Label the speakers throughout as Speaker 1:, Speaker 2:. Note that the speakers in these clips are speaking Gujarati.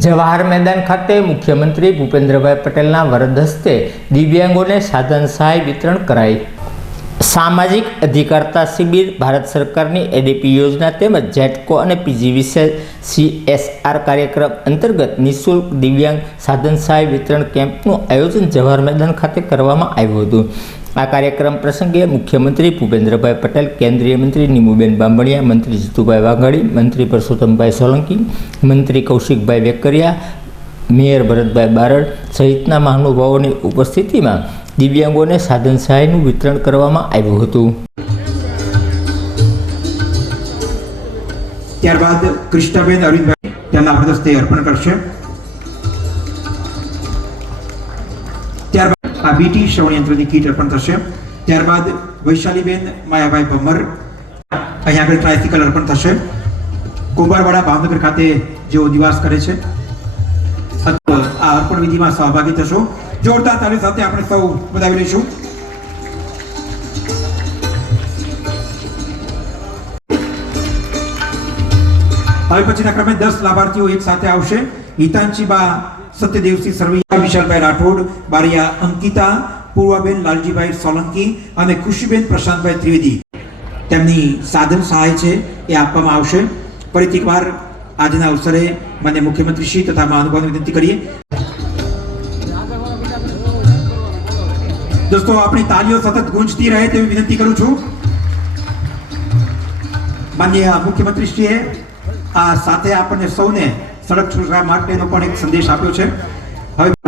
Speaker 1: જવાહર મેદાન ખાતે મુખ્યમંત્રી ભૂપેન્દ્રભાઈ પટેલના વરદ હસ્તે દિવ્યાંગોને સાધન સહાય વિતરણ કરાઈ. સામાજિક અધિકારતા શિબિર ભારત સરકારની એડીપી યોજના તેમજ જેટકો અને પીજીવીસી સીએસઆર કાર્યક્રમ અંતર્ગત નિઃશુલ્ક દિવ્યાંગ સાધન સહાય વિતરણ કેમ્પનું આયોજન જવાહર મેદાન ખાતે કરવામાં આવ્યું હતું. આ કાર્યક્રમ પ્રસંગે મુખ્યમંત્રી ભૂપેન્દ્રભાઈ પટેલ, કેન્દ્રીય મંત્રી નીમુબેન બાંભણિયા મંત્રી જીતુભાઈ વાઘાણી મંત્રી પરસોત્તમભાઈ સોલંકી, મંત્રી કૌશિકભાઈ વેકરિયા, મેયર ભરતભાઈ બારડ સહિતના મહાનુભાવોની ઉપસ્થિતિમાં દિવ્યાંગોને સાધન સહાયનું વિતરણ કરવામાં આવ્યું હતું.
Speaker 2: ત્યારબાદ કૃષ્ણબેન અરવિંદભાઈ તેમના હસ્તે અર્પણ કરશે. આ બીટી શ્રવણયંત્રની કીટ અર્પણ થશે ત્યારબાદ વૈશાલીબેન, માયાભાઈ ભમર, અહીંયા આગળ ટ્રાયસિકલ અર્પણ થશે. કુંભારવાડા ભાવનગર ખાતે જેઓ નિવાસ કરે છે આ અર્પણ વિધિમાં સહભાગી થશો. જોરદાર તાલી સાથે આપણે સૌ બતાવી લઈશું. હવે પછીના ક્રમે દસ લાભાર્થીઓ એક સાથે આવશે. હિતાંશીબા સત્યદેવસિંહ સરવૈયા વિશાલભાઈ રાઠોડ, બારિયા અંકિતા, પૂર્વાબેન લાલજીભાઈ સોલંકી અને ખુશીબેન પ્રશાંતભાઈ ત્રિવેદી. તેમની સાધન સહાય છે એ આપવામાં આવશે. ફરીથી એકવાર આજના અવસરે મને મુખ્યમંત્રી તથા મહાનુભાવને વિનંતી કરીએ. દોસ્તો, આપણી તાલીઓ સતત ગુંજતી રહે તેવી વિનંતી કરું છું. માન્ય મુખ્યમંત્રીશ્રીએ આ સાથે આપણને સૌને સડક સુરક્ષા માટેનો પણ એક સંદેશ આપ્યો છે.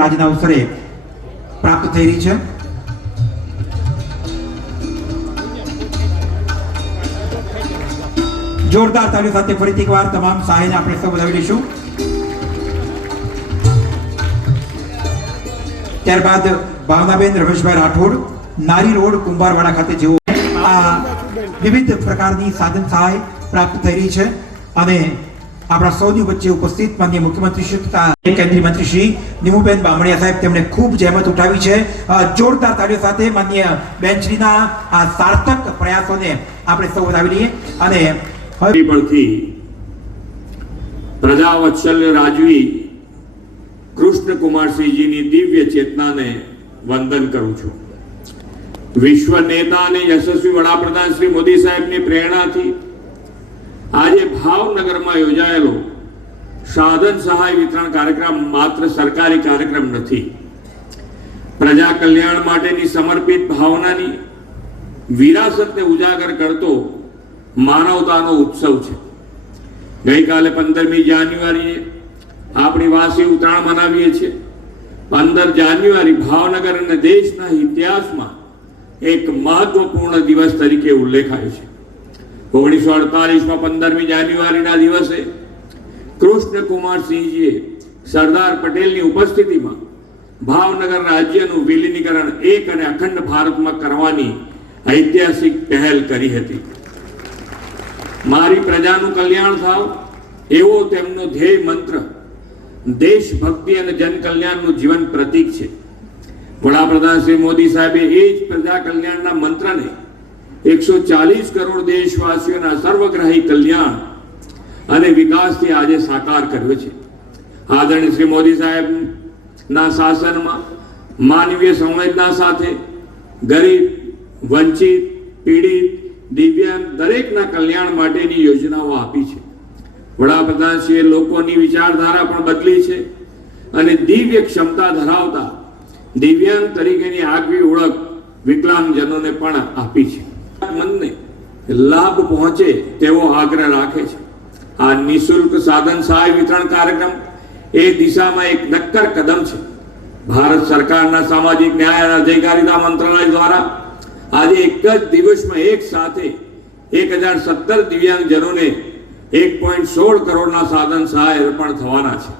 Speaker 2: આજના અવસરે પ્રાપ્ત થઈ રહી છે. જોરદાર તાલીઓ સાથે ફરીથી એકવાર તમામ સહાયને આપણે સૌ વધાવી લઈશું. ત્યારબાદ ભાવનાબેન રમેશભાઈ રાઠોડ, નારી રોડ, કુંભારવાડા ખાતે જેવો આ વિવિધ પ્રકારની સાધન સહાય પ્રાપ્ત થઈ રહી છે. અને આપણા સૌની વચ્ચે ઉપસ્થિત માન્ય મુખ્યમંત્રી શ્રી તથા કેન્દ્રીય મંત્રી શ્રી નિમુબેન બામણિયા સાહેબ તેમણે ખૂબ જહેમત ઉઠાવી છે. જોરદાર તાળીઓ સાથે માન્ય બેન્ચરીના આ સાર્થક પ્રયાસોને આપણે સૌ વધાવી લઈએ અને હવે
Speaker 3: પ્રજા વત્સલ્ય રાજવી કૃષ્ણ કુમારસિંહજીની દિવ્ય ચેતનાને વંદન કરું છું. વિશ્વ નેતા અને યશસ્વી વડાપ્રધાન શ્રી મોદી સાહેબની પ્રેરણાથી આજે ભાવનગરમાં યોજાયેલો સાધન સહાય વિતરણ કાર્યક્રમ માત્ર સરકારી કાર્યક્રમ નથી. પ્રજા કલ્યાણ માટેની સમર્પિત ભાવનાની વિરાસતને ઉજાગર કરતો માનવતાનો ઉત્સવ છે. ગઈકાલે પંદરમી જાન્યુઆરીએ આપણી વાસી ઉત્તરાયણ મનાવીએ છીએ. પંદર જાન્યુઆરી ભાવનગર અને દેશના ઇતિહાસમાં એક મહત્વપૂર્ણ દિવસ તરીકે ઉલ્લેખાય છે. ઓગણીસો અડતાલીસમાં પંદરમી જાન્યુઆરીના દિવસે કૃષ્ણ કુમારસિંહજીએ સરદાર પટેલની ઉપસ્થિતિમાં ભાવનગર રાજ્યનું વિલીનીકરણ એક અને અખંડ ભારતમાં કરવાની ઐતિહાસિક પહેલ કરી હતી. મારી પ્રજાનું કલ્યાણ થાવ, એવો તેમનો ધ્યેય મંત્ર. દેશભક્તિ અને જનકલ્યાણનું જીવન પ્રતીક છે. વડાપ્રધાન શ્રી મોદી સાહેબે એ જ પ્રજા કલ્યાણના મંત્રને એકસો ચાલીસ કરોડ દેશવાસીઓના સર્વગ્રાહી કલ્યાણ અને વિકાસથી આજે સાકાર કર્યો છે. આદરણીય શ્રી મોદી સાહેબના શાસનમાં માનવીય સંવેદના સાથે ગરીબ, વંચિત, પીડિત, દિવ્યાંગ દરેકના કલ્યાણ માટેની યોજનાઓ આપી છે. વડાપ્રધાનશ્રીએ લોકોની વિચારધારા પણ બદલી છે અને દિવ્ય ક્ષમતા ધરાવતા દિવ્યાંગ તરીકેની આગવી ઓળખ વિકલાંગજનોને પણ આપી છે. મનને લાભ પહોંચે તેવો આગ્રહ રાખે છે. આ નિશુલ્ક સાધન સહાય વિતરણ કાર્યક્રમ એ દિશામાં એક નક્કર કદમ છે. ભારત સરકારના સામાજિક ન્યાય અને અધિકારીતા મંત્રાલય દ્વારા આજે એક જ દિવસમાં એક સાથે એક હજાર સત્તર દિવ્યાંગજનોને એક પોઈન્ટ સોળ કરોડના સાધન સહાય અર્પણ થવાના છે.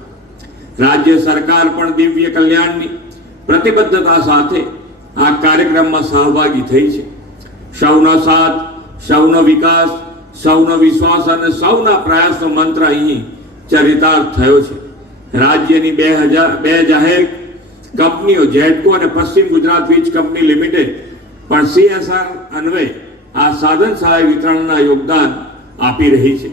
Speaker 3: રાજ્ય સરકાર પણ દિવ્ય કલ્યાણની પ્રતિબદ્ધતા સાથે આ કાર્યક્રમમાં સહભાગી થઈ છે. સૌનો સાથ, સૌનો વિકાસ સૌનો વિશ્વાસ અને સૌના પ્રયાસનો મંત્ર અહીં ચરિતાર્થ થયો છે. રાજ્યની બે હજાર, બે જાહેર કંપનીઓ, જેટકો અને પશ્ચિમ ગુજરાત વીજ કંપની લિમિટેડ પણ સીએસઆર અન્વયે આ સાધન સહાય વિતરણના યોગદાન આપી રહી છે.